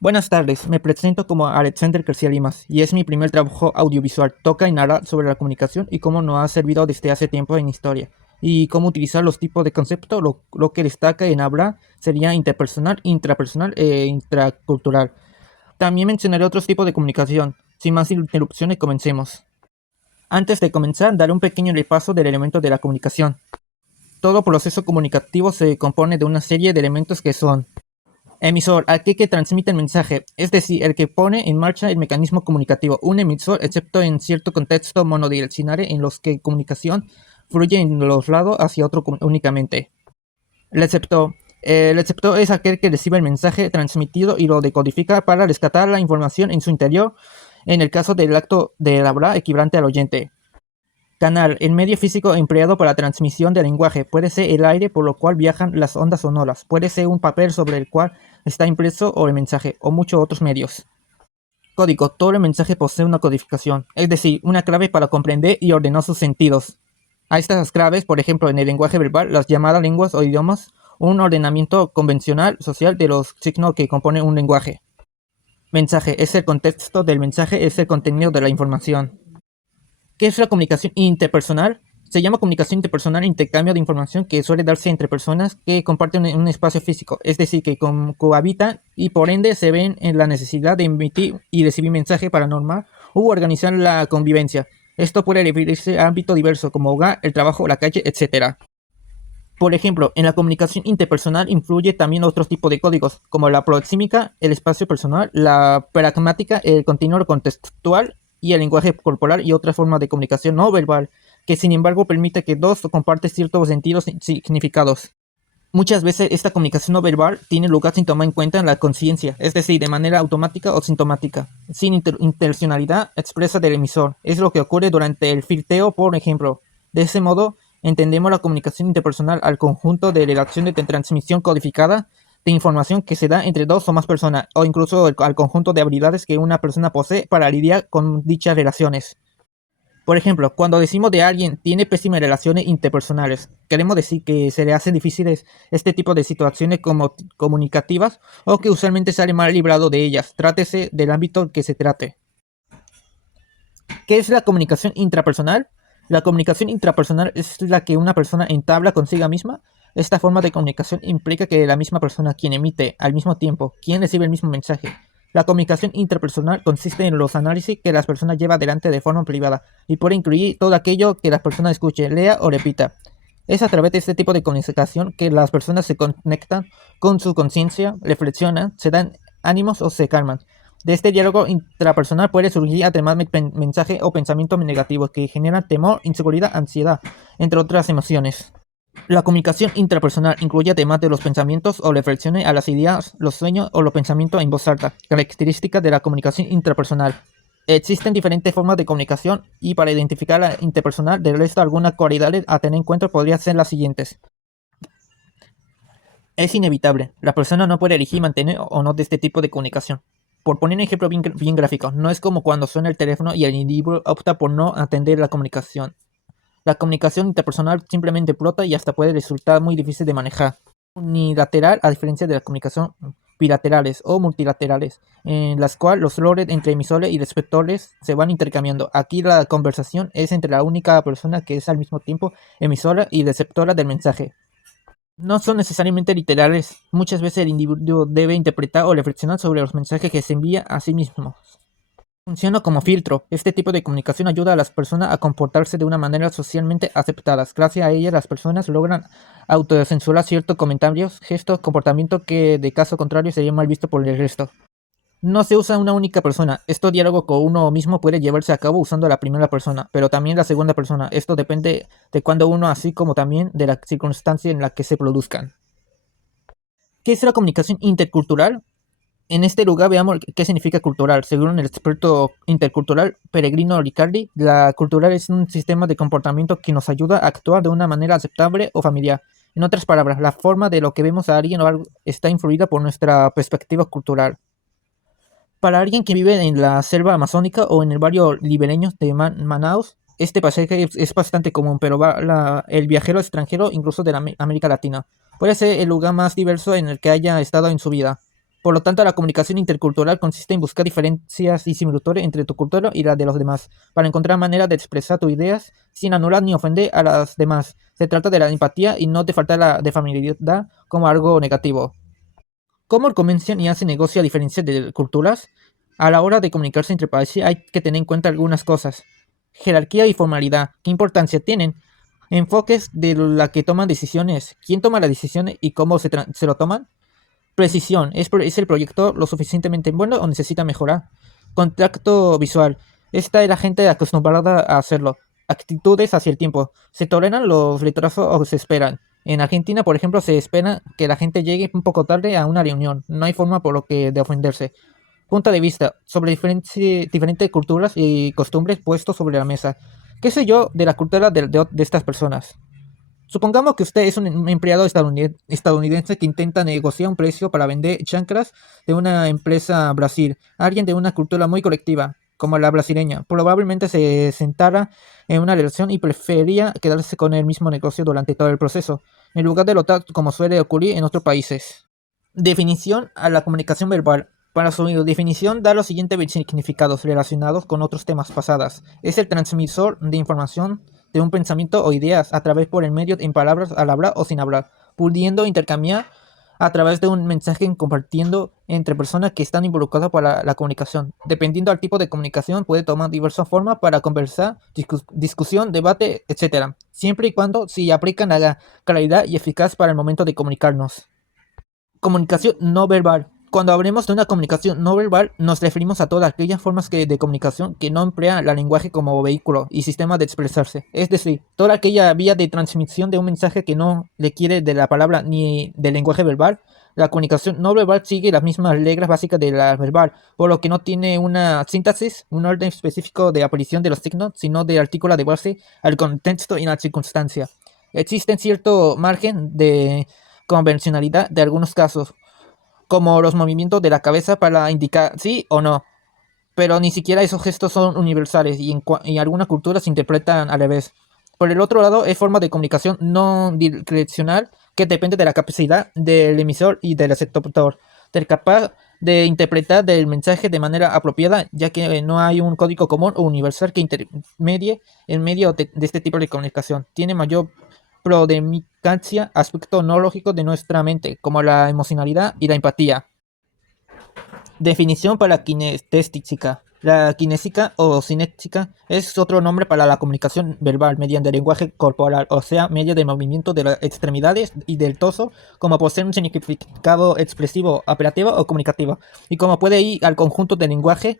Buenas tardes, me presento como Alexander García Limas y es mi primer trabajo audiovisual. Toca y narra sobre la comunicación y cómo nos ha servido desde hace tiempo en historia y cómo utilizar los tipos de conceptos. Lo que destaca en habla sería interpersonal, intrapersonal e intracultural. También mencionaré otros tipos de comunicación. Sin más interrupciones, comencemos. Antes de comenzar, daré un pequeño repaso del elemento de la comunicación. Todo proceso comunicativo se compone de una serie de elementos que son emisor, aquel que transmite el mensaje, es decir, el que pone en marcha el mecanismo comunicativo. Un emisor, excepto en cierto contexto monodireccional en los que comunicación fluye en los lados hacia otro únicamente. Receptor. El receptor es aquel que recibe el mensaje transmitido y lo decodifica para rescatar la información en su interior, en el caso del acto de hablar equivalente al oyente. Canal, el medio físico empleado para la transmisión del lenguaje. Puede ser el aire por lo cual viajan las ondas sonoras, puede ser un papel sobre el cual está impreso o el mensaje, o muchos otros medios. Código, todo el mensaje posee una codificación, es decir, una clave para comprender y ordenar sus sentidos. A estas claves, por ejemplo, en el lenguaje verbal, las llamadas lenguas o idiomas, un ordenamiento convencional social de los signos que componen un lenguaje. Mensaje, es el contexto del mensaje, es el contenido de la información. ¿Qué es la comunicación interpersonal? Se llama comunicación interpersonal intercambio de información que suele darse entre personas que comparten un espacio físico, es decir, que cohabitan y por ende se ven en la necesidad de emitir y recibir mensaje paranormal u organizar la convivencia. Esto puede referirse a ámbito diverso como hogar, el trabajo, la calle, etc. Por ejemplo, en la comunicación interpersonal influye también otros tipos de códigos, como la proxímica, el espacio personal, la pragmática, el continuo contextual y el lenguaje corporal y otras formas de comunicación no verbal, que sin embargo permite que dos comparten ciertos sentidos y significados. Muchas veces esta comunicación no verbal tiene lugar sin tomar en cuenta la conciencia, es decir, de manera automática o sintomática, sin intencionalidad expresa del emisor. Es lo que ocurre durante el filtreo, por ejemplo. De ese modo, entendemos la comunicación interpersonal al conjunto de relaciones de transmisión codificada de información que se da entre dos o más personas, o incluso al conjunto de habilidades que una persona posee para lidiar con dichas relaciones. Por ejemplo, cuando decimos de alguien tiene pésimas relaciones interpersonales, queremos decir que se le hacen difíciles este tipo de situaciones como comunicativas o que usualmente sale mal librado de ellas, trátese del ámbito que se trate. ¿Qué es la comunicación intrapersonal? La comunicación intrapersonal es la que una persona entabla consigo misma. Esta forma de comunicación implica que la misma persona quien emite al mismo tiempo, quien recibe el mismo mensaje. La comunicación interpersonal consiste en los análisis que las personas llevan adelante de forma privada y puede incluir todo aquello que las personas escuche, lea o repita. Es a través de este tipo de comunicación que las personas se conectan con su conciencia, reflexionan, se dan ánimos o se calman. De este diálogo intrapersonal puede surgir además mensajes o pensamientos negativos que generan temor, inseguridad, ansiedad, entre otras emociones. La comunicación intrapersonal incluye además de los pensamientos o reflexiones a las ideas, los sueños o los pensamientos en voz alta, características de la comunicación intrapersonal. Existen diferentes formas de comunicación y para identificar la interpersonal, del resto algunas cualidades a tener en cuenta podrían ser las siguientes. Es inevitable, la persona no puede elegir mantener o no de este tipo de comunicación. Por poner un ejemplo bien gráfico, no es como cuando suena el teléfono y el individuo opta por no atender la comunicación. La comunicación interpersonal simplemente brota y hasta puede resultar muy difícil de manejar. Unilateral, a diferencia de la comunicación bilaterales o multilaterales, en las cuales los roles entre emisores y receptores se van intercambiando. Aquí la conversación es entre la única persona que es al mismo tiempo emisora y receptora del mensaje. No son necesariamente literales. Muchas veces el individuo debe interpretar o reflexionar sobre los mensajes que se envía a sí mismo. Funciona como filtro. Este tipo de comunicación ayuda a las personas a comportarse de una manera socialmente aceptada. Gracias a ella, las personas logran autocensurar ciertos comentarios, gestos, comportamientos que de caso contrario serían mal vistos por el resto. No se usa una única persona. Este diálogo con uno mismo puede llevarse a cabo usando la primera persona, pero también la segunda persona. Esto depende de cuando uno, así como también de la circunstancia en la que se produzcan. ¿Qué es la comunicación intercultural? En este lugar veamos qué significa cultural. Según el experto intercultural Peregrino Riccardi, la cultural es un sistema de comportamiento que nos ayuda a actuar de una manera aceptable o familiar. En otras palabras, la forma de lo que vemos a alguien o algo está influida por nuestra perspectiva cultural. Para alguien que vive en la selva amazónica o en el barrio libereño de Manaus, este pasaje es bastante común, pero el viajero extranjero, incluso de la América Latina, puede ser el lugar más diverso en el que haya estado en su vida. Por lo tanto, la comunicación intercultural consiste en buscar diferencias y similitudes entre tu cultura y la de los demás, para encontrar maneras de expresar tus ideas sin anular ni ofender a las demás. Se trata de la empatía y no de faltar de familiaridad como algo negativo. ¿Cómo comercian y hacen negocio a diferencia de culturas? A la hora de comunicarse entre países hay que tener en cuenta algunas cosas. Jerarquía y formalidad. ¿Qué importancia tienen? Enfoques de la que toman decisiones. ¿Quién toma las decisiones y cómo se lo toman? Precisión. ¿Es el proyecto lo suficientemente bueno o necesita mejorar? Contacto visual. ¿Está la gente acostumbrada a hacerlo? Actitudes hacia el tiempo. ¿Se toleran los retrasos o se esperan? En Argentina, por ejemplo, se espera que la gente llegue un poco tarde a una reunión. No hay forma por lo que de ofenderse. Punto de vista sobre diferentes culturas y costumbres puestos sobre la mesa. ¿Qué sé yo de la cultura de estas personas? Supongamos que usted es un empleado estadounidense que intenta negociar un precio para vender chanclas de una empresa Brasil. Alguien de una cultura muy colectiva, como la brasileña, probablemente se sentara en una relación y prefería quedarse con el mismo negocio durante todo el proceso, en lugar de lotar como suele ocurrir en otros países. Definición a la comunicación verbal. Para su definición da los siguientes significados relacionados con otros temas pasadas. Es el transmisor de información de un pensamiento o ideas a través por el medio en palabras al hablar o sin hablar, pudiendo intercambiar a través de un mensaje compartiendo entre personas que están involucradas para la comunicación. Dependiendo del tipo de comunicación puede tomar diversas formas para conversar, discusión, debate, etc. Siempre y cuando se aplican a la claridad y eficaz para el momento de comunicarnos. Comunicación no verbal. Cuando hablemos de una comunicación no verbal, nos referimos a todas aquellas formas de comunicación que no emplean el lenguaje como vehículo y sistema de expresarse. Es decir, toda aquella vía de transmisión de un mensaje que no requiere de la palabra ni del lenguaje verbal. La comunicación no verbal sigue las mismas reglas básicas de la verbal, por lo que no tiene una síntesis, un orden específico de aparición de los signos, sino de artículo de base al contexto y la circunstancia. Existe cierto margen de convencionalidad de algunos casos, como los movimientos de la cabeza para indicar sí o no, pero ni siquiera esos gestos son universales y en algunas culturas se interpretan al revés. Por el otro lado, es forma de comunicación no direccional que depende de la capacidad del emisor y del receptor, del capaz de interpretar el mensaje de manera apropiada, ya que no hay un código común o universal que intermedie en medio de este tipo de comunicación. Tiene mayor predominancia aspecto no lógico de nuestra mente, como la emocionalidad y la empatía. Definición para kinestésica. La kinésica o cinética es otro nombre para la comunicación verbal mediante el lenguaje corporal, o sea, medio de movimiento de las extremidades y del torso, como posee un significado expresivo, apelativo o comunicativo, y como puede ir al conjunto del lenguaje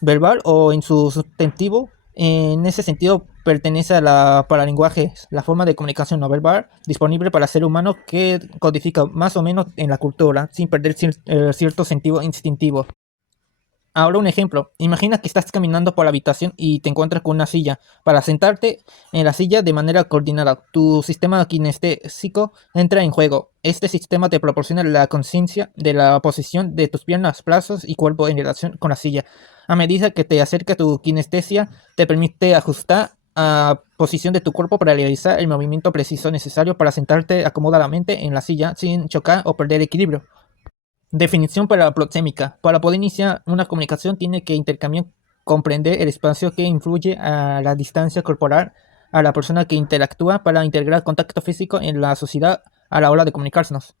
verbal o en su sustantivo. En ese sentido, pertenece a la paralenguaje, la forma de comunicación no verbal disponible para el ser humano que codifica más o menos en la cultura, sin perder cierto sentido instintivo. Ahora un ejemplo, imagina que estás caminando por la habitación y te encuentras con una silla. Para sentarte en la silla de manera coordinada, tu sistema kinestésico entra en juego. Este sistema te proporciona la conciencia de la posición de tus piernas, brazos y cuerpo en relación con la silla. A medida que te acerca tu kinestesia, te permite ajustar a posición de tu cuerpo para realizar el movimiento preciso necesario para sentarte acomodadamente en la silla sin chocar o perder equilibrio. Definición para la proxémica. Para poder iniciar una comunicación tiene que intercambiar, comprender el espacio que influye a la distancia corporal a la persona que interactúa para integrar contacto físico en la sociedad a la hora de comunicarnos.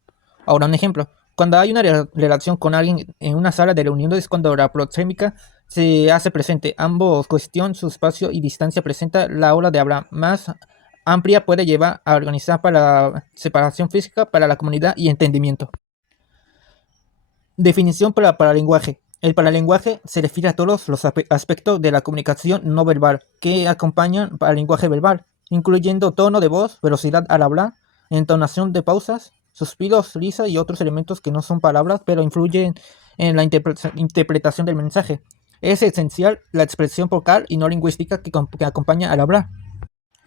Ahora un ejemplo. Cuando hay una relación con alguien en una sala de reuniones es cuando la proxémica se hace presente. Ambos cuestión su espacio y distancia presenta la hora de hablar más amplia puede llevar a organizar para separación física para la comunidad y entendimiento. Definición para paralenguaje. El paralenguaje se refiere a todos los aspectos de la comunicación no verbal que acompañan al lenguaje verbal, incluyendo tono de voz, velocidad al hablar, entonación de pausas, suspiros, risa y otros elementos que no son palabras pero influyen en la interpretación del mensaje. Es esencial la expresión vocal y no lingüística que acompaña al hablar.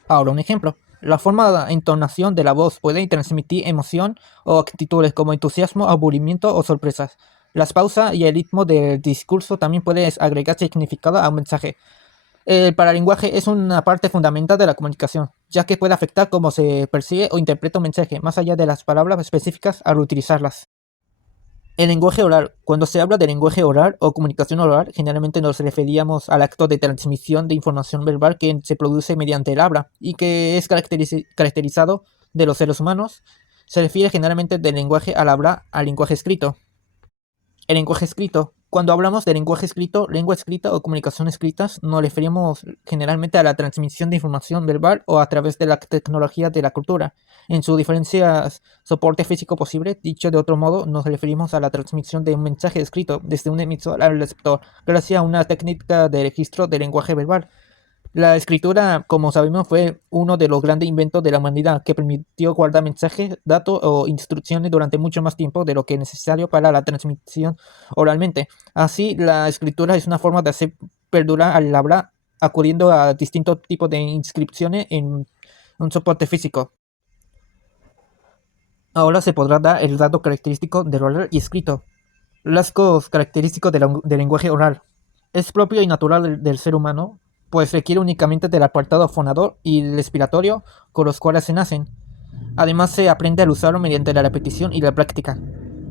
Ahora un ejemplo. La forma de entonación de la voz puede transmitir emoción o actitudes como entusiasmo, aburrimiento o sorpresas. Las pausas y el ritmo del discurso también pueden agregar significado a un mensaje. El paralenguaje es una parte fundamental de la comunicación, ya que puede afectar cómo se percibe o interpreta un mensaje, más allá de las palabras específicas al utilizarlas. El lenguaje oral. Cuando se habla de lenguaje oral o comunicación oral, generalmente nos referíamos al acto de transmisión de información verbal que se produce mediante el habla y que es caracterizado de los seres humanos. Se refiere generalmente del lenguaje al habla al lenguaje escrito. El lenguaje escrito. Cuando hablamos de lenguaje escrito, lengua escrita o comunicación escritas, nos referimos generalmente a la transmisión de información verbal o a través de la tecnología de la cultura. En su diferencia soporte físico posible, dicho de otro modo, nos referimos a la transmisión de un mensaje escrito desde un emisor al receptor, gracias a una técnica de registro de lenguaje verbal. La escritura, como sabemos, fue uno de los grandes inventos de la humanidad que permitió guardar mensajes, datos o instrucciones durante mucho más tiempo de lo que es necesario para la transmisión oralmente. Así, la escritura es una forma de hacer perdurar al habla acudiendo a distintos tipos de inscripciones en un soporte físico. Ahora se podrá dar el dato característico del oral y escrito. Rasgos característicos del lenguaje oral. Es propio y natural del ser humano, pues requiere únicamente del apartado fonador y respiratorio con los cuales se nacen. Además se aprende a usarlo mediante la repetición y la práctica.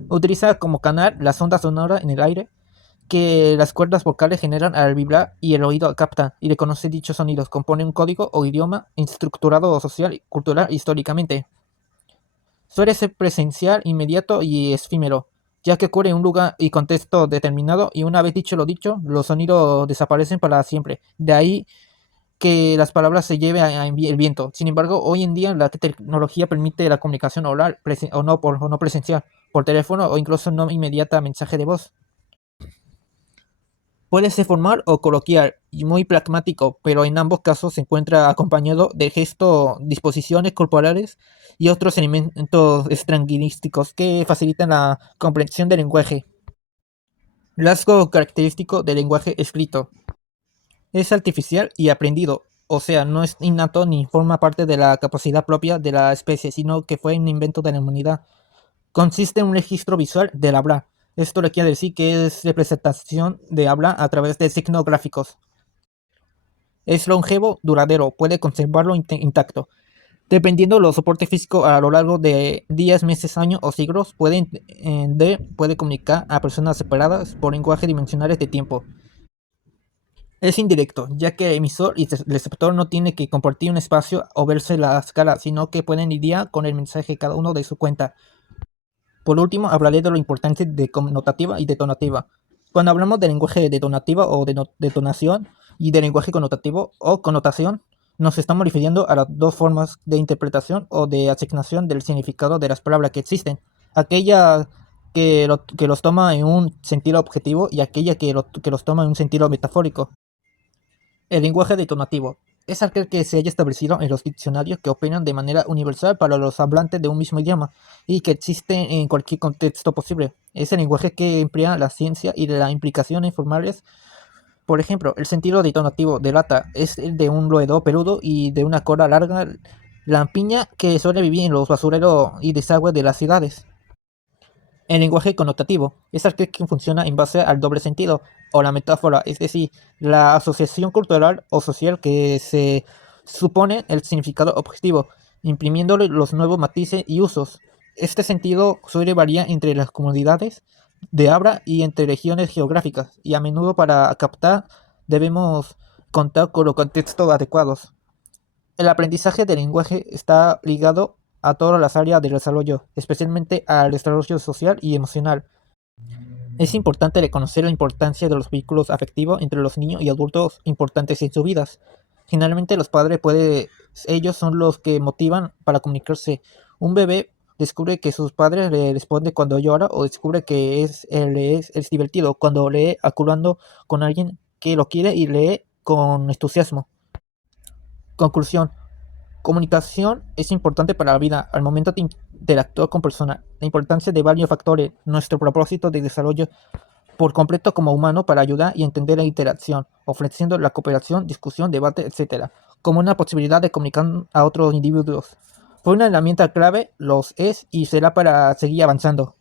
Utiliza como canal las ondas sonoras en el aire que las cuerdas vocales generan al vibrar y el oído capta y reconoce dichos sonidos. Compone un código o idioma estructurado social, cultural e históricamente. Suele ser presencial, inmediato y efímero, ya que ocurre en un lugar y contexto determinado y una vez dicho lo dicho, los sonidos desaparecen para siempre. De ahí que las palabras se lleven el viento. Sin embargo, hoy en día la tecnología permite la comunicación oral o no presencial, por teléfono o incluso no inmediata mensaje de voz. Puede ser formal o coloquial y muy pragmático, pero en ambos casos se encuentra acompañado de gestos, disposiciones corporales y otros elementos extralinguísticos que facilitan la comprensión del lenguaje. Rasgo característico del lenguaje escrito. Es artificial y aprendido, o sea, no es innato ni forma parte de la capacidad propia de la especie, sino que fue un invento de la humanidad. Consiste en un registro visual del habla. Esto le quiere decir que es representación de habla a través de signos gráficos. Es longevo, duradero, puede conservarlo intacto. Dependiendo de los soportes físicos a lo largo de días, meses, años o siglos, puede comunicar a personas separadas por lenguaje dimensionales de tiempo. Es indirecto, ya que el emisor y receptor no tienen que compartir un espacio o verse las caras, sino que pueden lidiar con el mensaje cada uno de su cuenta. Por último, hablaré de lo importante de connotativa y detonativa. Cuando hablamos de lenguaje detonativa o detonación y de lenguaje connotativo o connotación, nos estamos refiriendo a las dos formas de interpretación o de asignación del significado de las palabras que existen. Aquella que los toma en un sentido objetivo y aquella que los toma en un sentido metafórico. El lenguaje detonativo es aquel que se haya establecido en los diccionarios que operan de manera universal para los hablantes de un mismo idioma y que existe en cualquier contexto posible. Es el lenguaje que emplea la ciencia y las implicaciones formales. Por ejemplo, el sentido detonativo de lata es el de un roedor peludo y de una cola larga lampiña que suele vivir en los basureros y desagües de las ciudades. El lenguaje connotativo es aquel que funciona en base al doble sentido o la metáfora, es decir, la asociación cultural o social que se supone el significado objetivo, imprimiéndole los nuevos matices y usos. Este sentido suele variar entre las comunidades de habla y entre regiones geográficas, y a menudo para captar debemos contar con los contextos adecuados. El aprendizaje del lenguaje está ligado a todas las áreas del desarrollo, especialmente al desarrollo social y emocional. Es importante reconocer la importancia de los vínculos afectivos entre los niños y adultos importantes en sus vidas. Generalmente ellos son los que motivan para comunicarse. Un bebé descubre que sus padres le responden cuando llora o descubre que es divertido cuando lee acudando con alguien que lo quiere y lee con entusiasmo. Conclusión. Comunicación es importante para la vida al momento de interactuar con personas. La importancia de varios factores, nuestro propósito de desarrollo por completo como humano para ayudar y entender la interacción, ofreciendo la cooperación, discusión, debate, etc., como una posibilidad de comunicar a otros individuos. Fue una herramienta clave, los es y será para seguir avanzando.